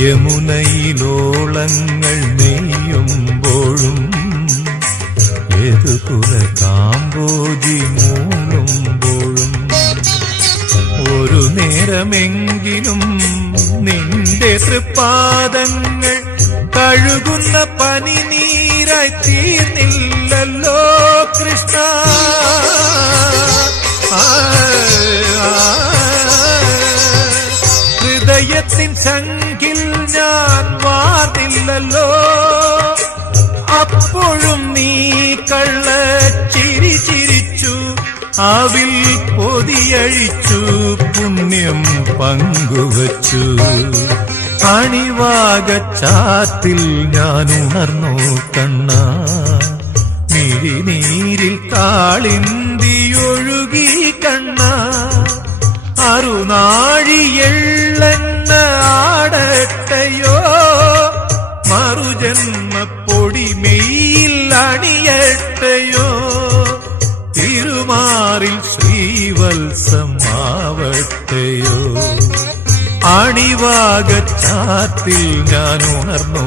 യമുനയിലോളങ്ങൾ നെയ്യുമ്പോഴും യദുകുല കാമ്പോജി മൂളുമ്പോഴും ഒരു നേരമെങ്കിലും നിന്റെ തൃപ്പാദങ്ങൾ കഴുകുന്ന പനിനീരായി തീർന്നില്ലല്ലോ കൃഷ്ണ. ഹൃദയത്തിൻ സംഖിൽ ഞാൻ വാർന്നില്ലല്ലോ, അപ്പോഴും നീ കള്ള ചിരി ചിരിച്ചു, അവിൽ പൊതിയഴിച്ചു, പുണ്യം പങ്കുവച്ചു. അണിവാകച്ചാത്തിൽ ഞാൻ ഉണർന്നു കണ്ണ, മിഴിനീരിൽ കാളിന്തിയൊഴുകി കണ്ണ. അറുനാഴിയെള്ളെണ്ണ ആടട്ടയോ, മറുജന്മപ്പൊടി മെയ്യിൽ അണിയട്ടയോ, തിരുമാറിൽ ശ്രീവത്സമാവട്ടെയോ. അണിവാകച്ചാത്തിൽ ഞാൻ ഉണർന്നു.